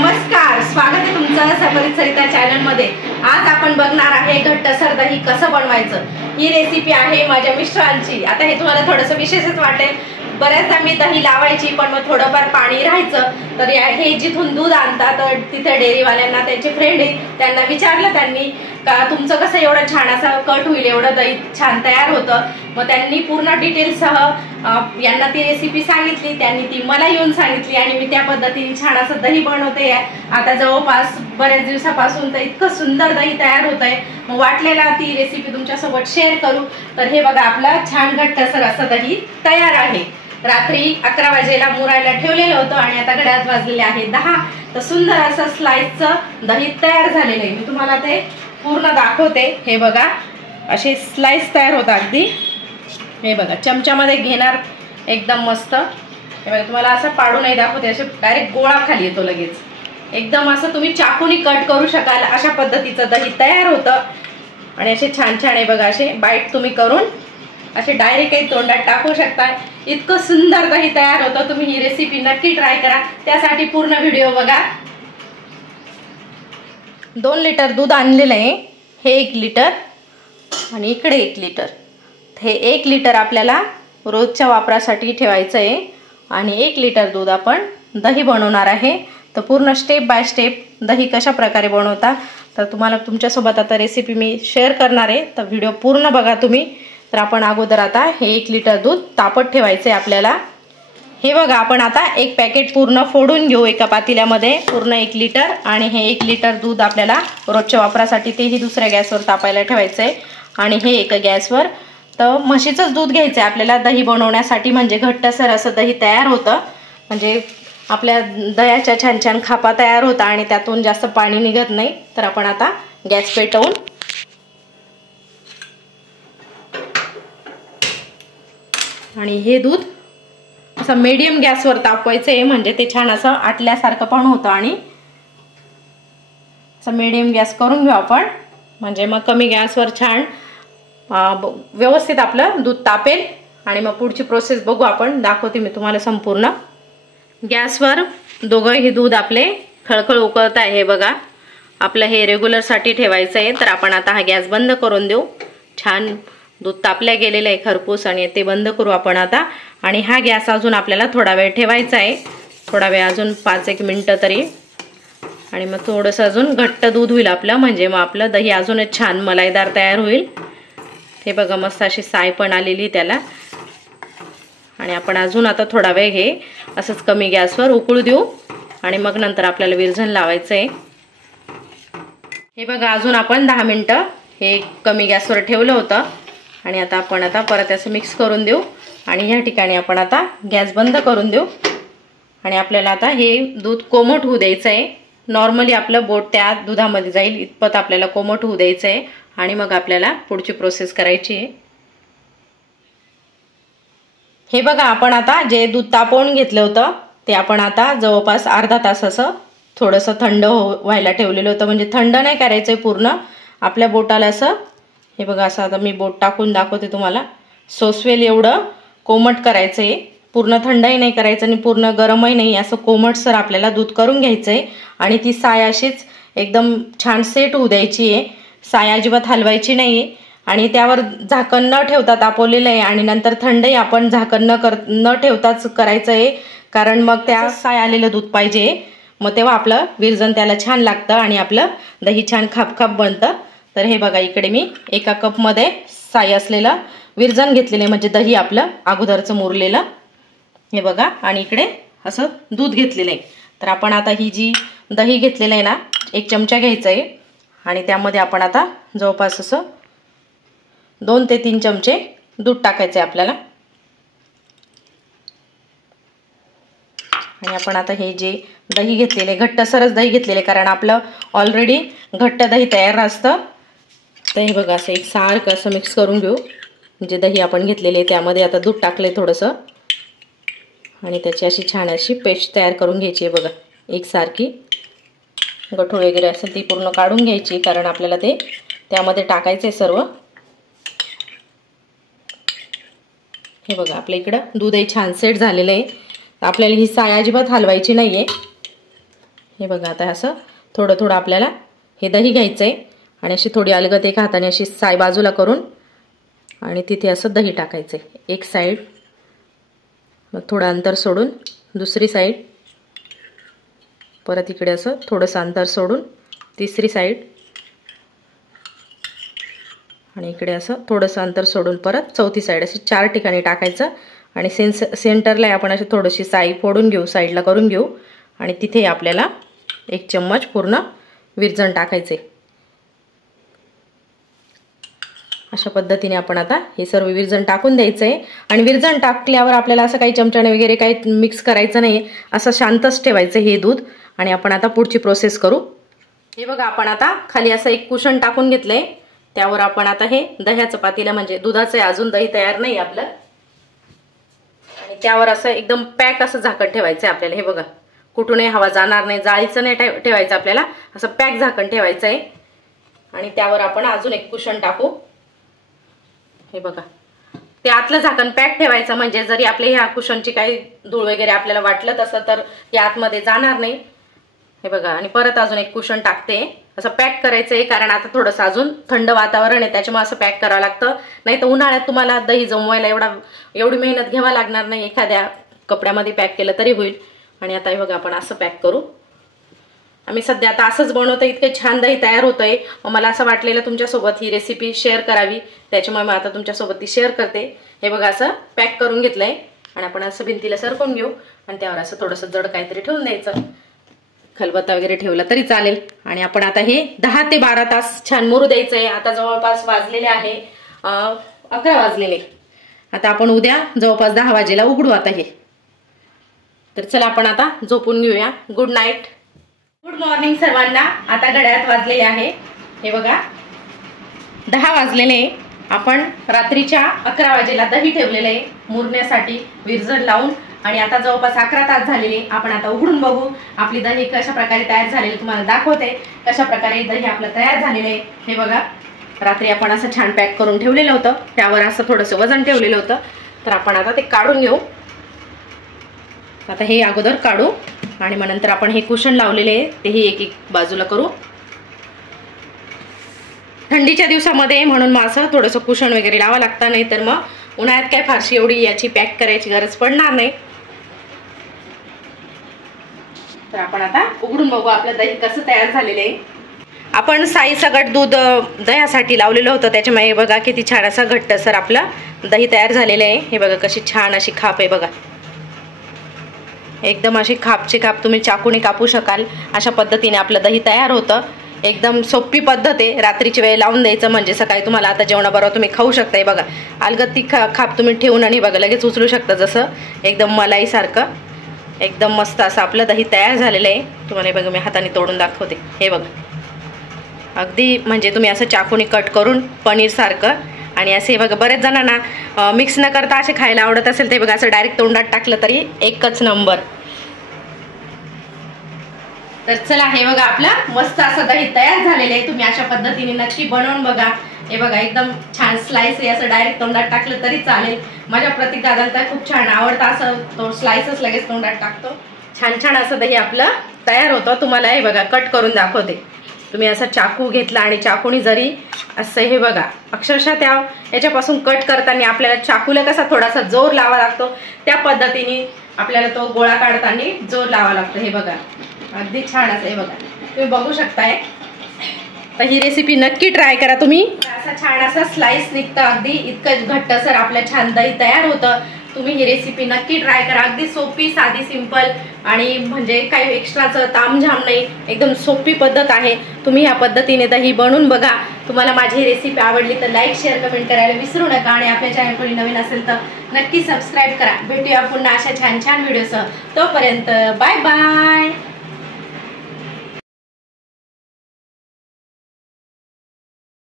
नमस्कार, स्वागत आहे तुमचं सफरीत सरिता चॅनल मध्ये। आज आपण बघणार आहे घट्टसर दही कसं बनवायचं। ही रेसिपी आहे माझ्या मिस्टरांची। आता हे तुम्हाला थोडंसं विशेषच वाटेल। बऱ्याचदा मी दही लावायची पण मग थोडंफार पाणी राहायचं, तर हे जिथून दूध आणतात तर तिथे डेअरीवाल्यांना त्यांचे फ्रेंड आहे, त्यांना विचारलं त्यांनी का तुमचं कसं एवढं छान असं कट होईल, एवढं दही छान तयार होतं। मग त्यांनी पूर्ण डिटेल्ससह यांना ती रेसिपी सांगितली, त्यांनी ती मला येऊन सांगितली आणि मी त्या पद्धतीने छान असं दही बनवते आहे। आता जवळपास बऱ्याच दिवसापासून तर इतकं सुंदर दही तयार होत आहे, मग वाटलेला ती रेसिपी तुमच्यासोबत शेअर करू। तर हे बघा, आपलं छान घट्टसर असं दही तयार आहे। रात्री 11 वाजेला मुरायला ठेवलेलं होतं आणि आता घड्याळात वाजलेले आहे 10। तर सुंदर असं स्लाइसचं दही तयार झालेलं आहे। मी तुम्हाला ते पूर्ण दाखवते। हे बघा, असे स्लाइस तयार होतात अगदी। हे बघा, चमच्यामध्ये घेणार एकदम मस्त। हे बघा, तुम्हाला असं पाडू नाही दाखवते, असे डायरेक्ट गोळा खाली येतो लगेच। एकदम असं तुम्ही चाकूनी कट करू शकाल अशा पद्धतीचं दही तयार होतं आणि असे छान छान आहे बघा, असे बाईट तुम्ही करून असे डायरेक्ट काही तोंडात टाकू शकता। इतकं सुंदर दही तयार होतं। तुम्ही ही रेसिपी नक्की ट्राय करा, त्यासाठी पूर्ण व्हिडिओ बघा। 2 लिटर दूध आणलेलं आहे, हे 1 लिटर आणि इकडे 1 लिटर। हे 1 लिटर आपल्याला रोजच्या वापरासाठी ठेवायचं आहे आणि 1 लिटर दूध आपण दही बनवणार आहे। तर पूर्ण स्टेप बाय स्टेप दही कशा प्रकारे बनवता तर तुम्हाला तुमच्यासोबत आता रेसिपी मी शेअर करणार आहे, तर व्हिडिओ पूर्ण बघा तुम्ही। तर आपण अगोदर आता हे 1 लिटर दूध तापत ठेवायचे आपल्याला। हे बघा, आपण आता एक पॅकेट पूर्ण फोडून घेऊ एका पातेल्यामध्ये, पूर्ण 1 लिटर। आणि हे 1 लिटर दूध आपल्याला रोजच्या वापरासाठी तेही दुसऱ्या गॅसवर तापायला ठेवायचं आहे आणि हे एका गॅसवर। तर म्हशीचंच दूध घ्यायचं आहे आपल्याला दही बनवण्यासाठी, म्हणजे घट्टसर असं दही तयार होतं, म्हणजे आपल्या दह्याच्या छान छान खापा तयार होता आणि त्यातून जास्त पाणी निघत नाही। तर आपण आता गॅस पेटवून आणि हे दूध असं मीडियम गॅसवर तापवायचं आहे, म्हणजे ते छान असं आटल्यासारखं पण होतं। आणि असं मीडियम गॅस करून घेऊ आपण, म्हणजे मग कमी गॅसवर छान व्यवस्थित आपलं दूध तापेल। आणि मग पुढची प्रोसेस बघू आपण, दाखवते मी तुम्हाला संपूर्ण। गॅसवर दोघंही दूध आपले खळखळ उकळत आहे। हे बघा, आपलं हे रेग्युलरसाठी ठेवायचं आहे। तर आपण आता हा गॅस बंद करून देऊ। छान दूध तापल्या गेलेलं आहे खरपूस, आणि ते बंद करू आपण आता। आणि हा गॅस अजून आपल्याला थोडा वेळ ठेवायचा आहे, थोडा वेळ अजून 5-1 मिनिटं तरी। आणि मग थोडंसं अजून घट्ट दूध होईल आपलं, म्हणजे मग आपलं दही अजूनच छान मलाईदार तयार होईल। हे बघा, मस्त अशी साय पण आलेली त्याला। आणि आपण अजून आता थोडा वेळ हे असंच कमी गॅसवर उकळू देऊ आणि मग नंतर आपल्याला विरझण लावायचं आहे। हे बघा, अजून आपण 10 मिनिटं हे कमी गॅसवर ठेवलं होतं आणि आता आपण परत असं मिक्स करून देऊ। आणि ह्या ठिकाणी आपण आता गॅस बंद करून देऊ आणि आपल्याला आता हे दूध कोमट होऊ द्यायचं आहे। नॉर्मली आपलं बोट त्या दुधामध्ये जाईल इतपत आपल्याला कोमट होऊ द्यायचं आहे आणि मग आपल्याला पुढची प्रोसेस करायची आहे। हे बघा, आपण आता जे दूध तापवून घेतलं होतं ते आपण आता जवळपास अर्धा तास असं थोडंसं थंड व्हायला ठेवलेलं होतं, म्हणजे थंड नाही करायचं आहे पूर्ण आपल्या बोटाला असं। हे बघा, असं आता मी बोट टाकून दाखवते तुम्हाला, सोसवेल एवढं कोमट करायचं आहे। पूर्ण थंडही नाही करायचं आणि पूर्ण गरमही नाही, असं कोमटसर आपल्याला दूध करून घ्यायचं आहे। आणि ती साय अशीच एकदम छान सेट होऊ द्यायची आहे, साय अजिबात हलवायची नाही आहे। आणि त्यावर झाकण न ठेवता तापवलेलं आहे आणि नंतर थंडही आपण झाकण न ठेवताच करायचं आहे, कारण मग त्या साय आलेलं दूध पाहिजे, मग तेव्हा आपलं विरझण त्याला छान लागतं आणि आपलं दही छान खापखाप बनतं। तर हे बघा, इकडे मी एका कपमध्ये साय असलेलं विरझण घेतलेलं आहे, म्हणजे दही आपलं अगोदरचं मुरलेलं। हे बघा, आणि इकडे असं दूध घेतलेलं आहे। तर आपण आता ही जी दही घेतलेलं आहे ना, 1 चमचा घ्यायचा आहे आणि त्यामध्ये आपण आता जवळपास असं 2 ते 3 चमचे दूध टाकायचं आहे आपल्याला। आणि आपण आता हे जे दही घेतलेले, घट्टसरच दही घेतलेले, कारण आपलं ऑलरेडी घट्ट दही तयार असतं। तर हे बघा, असं एक सारखं असं मिक्स करून घेऊ। जे दही आपण घेतलेले त्यामध्ये आता दूध टाकले थोडंसं आणि त्याची अशी छान अशी पेस्ट तयार करून घ्यायची आहे। बघा, एकसारखी गठू वगैरे असेल ती पूर्ण काढून घ्यायची, कारण आपल्याला ते त्यामध्ये टाकायचं आहे सर्व। हे बघा, आपल्या इकडं दूधही छान सेट झालेलं आहे। आपल्याला ही साय अजिबात हलवायची नाही आहे। हे बघा आता असं थोडं थोडं आपल्याला हे दही घ्यायचं आहे आणि अशी थोडी अलगद एका हाताने अशी साय बाजूला करून आणि तिथे असं दही टाकायचं आहे एक साईड, मग थोडं अंतर सोडून दुसरी साईड, परत इकडे असं थोडंसं अंतर सोडून तिसरी साईड आणि इकडे असं थोडंसं अंतर सोडून परत चौथी साईड, अशी 4 ठिकाणी टाकायचं आणि सेंटरला आपण अशी थोडीशी साई फोडून घेऊ, साईडला करून घेऊ आणि तिथे आपल्याला 1 चम्मच पूर्ण विरजण टाकायचे। अशा पद्धतीने आपण आता हे सर्व विरजण टाकून द्यायचं आहे आणि विरजण टाकल्यावर आपल्याला असं काही चमच्याने वगैरे काही मिक्स करायचं नाही, असं शांतच ठेवायचं हे दूध आणि आपण आता पुढची प्रोसेस करू। हे बघा आपण आता खाली असं एक कुशन टाकून घेतलंय, त्यावर आपण आता हे दह्याचं पातेलं म्हणजे दुधाचं आहे, अजून दही तयार नाही आपलं, आणि त्यावर असं एकदम पॅक असं झाकण ठेवायचं आहे आपल्याला। हे बघा कुठूनही हवा जाणार नाही, जाळीचं नाही ठेवायचं आपल्याला, असं पॅक झाकण ठेवायचं आहे आणि त्यावर आपण अजून एक कुशन टाकू। हे बघा ते आतलं झाकण पॅक ठेवायचं म्हणजे जरी आपल्या ह्या कुशनची काही धूळ वगैरे आपल्याला वाटलं तसं तर ते आतमध्ये जाणार नाही। हे बघा आणि परत अजून एक कुशन टाकते, असं पॅक करायचं आहे कारण आता थोडंसं अजून थंड वातावरण आहे त्याच्यामुळे असं पॅक करावं लागतं, नाही तर उन्हाळ्यात तुम्हाला दही जमवायला एवढी मेहनत घ्यावी लागणार नाही, एखाद्या कपड्यामध्ये पॅक केलं तरी होईल। आणि आता हे बघा आपण असं पॅक करू। आम्ही सध्या आता असंच बनवतो, इतके छान दही तयार होतंय, मला असं वाटलेलं तुमच्यासोबत ही रेसिपी शेअर करावी, त्याच्यामुळे मी आता तुमच्यासोबत ती शेअर करते। हे बघा असं पॅक करून घेतलंय आणि आपण असं भिंतीला सरकवून घेऊ आणि त्यावर असं थोडंसं जड काहीतरी ठेवून द्यायचं, खलबत्ता वगैरे ठेवला तरी चालेल आणि आपण आता हे 10 ते 12 तास छान मुरू द्यायचं आहे। आता जवळपास वाजलेले आहे 11 वाजलेले, आता आपण उद्या जवळपास 10 वाजेला उघडू आता हे। तर चला आपण आता झोपून घेऊया। गुड नाईट, गुड मॉर्निंग सर्वांना। आता घड्याळात वाजलेले आहे हे बघा 10 वाजलेले, आपण रात्रीच्या 11 वाजेला दही ठेवलेलं आहे मुरण्यासाठी विरजण लावून आणि आता जवळपास 11 तास झालेले। आपण आता उघडून बघू आपली दही कशा प्रकारे तयार झालेली, तुम्हाला दाखवते कशा प्रकारे दही आपलं तयार झालेलं आहे। हे बघा रात्री आपण असं छान पॅक करून ठेवलेलं होतं, त्यावर असं थोडंसं वजन ठेवलेलं होतं, तर आपण आता ते काढून घेऊ। आता हे अगोदर काढू आणि मग नंतर आपण हे कुशन लावलेले आहे तेही एक बाजूला करू। थंडीच्या दिवसामध्ये म्हणून मग असं थोडंसं कुशन वगैरे लावा लागतं, नाही तर मग उन्हाळ्यात काय फारशी एवढी याची पॅक करायची गरज पडणार नाही। तर आपण आता उघडून बघू आपलं दही कसं तयार झालेलं आहे। आपण साई सगट दूध दह्यासाठी लावलेलं होतं, त्याच्यामुळे बघा किती छान असं घट्टसर आपलं दही तयार झालेलं आहे। हे बघा कशी छान अशी खाप आहे बघा, एकदम अशी खापची खाप तुम्ही चाकूने कापू शकाल, अशा पद्धतीने आपलं दही तयार होतं। एकदम सोपी पद्धत आहे, रात्रीची वेळ लावून द्यायचं म्हणजे सकाळी तुम्हाला आता जेवणाबरोबर तुम्ही खाऊ शकताय। बघा अलगद ती खाप तुम्ही ठेवून आणि बघा लगेच उचलू शकता, जसं एकदम मलाई सारखं एकदम मस्त असं आपलं दही तयार झालेलं आहे। तुम्हाला बघा मी हाताने तोडून दाखवते, हे बघा अगदी म्हणजे तुम्ही असं चाकूने कट करून पनीर सारखं, आणि असे बघा बरेच जणांना मिक्स न करता असे खायला आवडत असेल ते बघा असं डायरेक्ट तोंडात टाकलं तरी एकच नंबर। तर चला हे बघा आपलं मस्त असं दही तयार झालेलं आहे, तुम्ही अशा पद्धतीने नक्की बनवून बघा। हे बघा एकदम छान स्लाइस आहे, असं डायरेक्ट तोंडात टाकलं तरी चालेल। माझ्या प्रतीक दादाला तर खूप छान आवडतं, असं तो स्लाइसच लगेच तोंडात टाकतो। छान छान असं दही आपलं तयार होतं। तुम्हाला हे बघा कट करून दाखवते, तुम्ही असा चाकू घेतला आणि चाकूने जरी असं हे बघा अक्षरशः याच्यापासून कट करताना आपल्याला चाकूला कसा थोडासा जोर लावा लागतो, त्या पद्धतीने आपल्याला तो गोळा काढताना जोर लावा लागतो। हे बघा अगदी छान असं हे बघा तुम्ही बघू शकताय। तर ही रेसिपी नक्की ट्राय करा तुम्ही, असा छान असा स्लाइस निघतं, अगदी इतकं घट्टसर आपलं छान दही तयार होतं। तुम्ही ही रेसिपी नक्की ट्राय करा, अगदी सोपी साधी सिंपल आणि म्हणजे काही एक्स्ट्राचं तामझाम नाही, एकदम सोपी पद्धत आहे। तुम्ही ह्या पद्धतीने दही बनवून बघा। तुम्हाला माझी रेसिपी आवडली तर लाईक शेअर कमेंट करायला विसरू नका आणि आपल्या चॅनल कोणी नवीन असेल तर नक्की सबस्क्राईब करा। भेटूया पुन्हा अशा छान छान व्हिडिओसह, तोपर्यंत बाय बाय।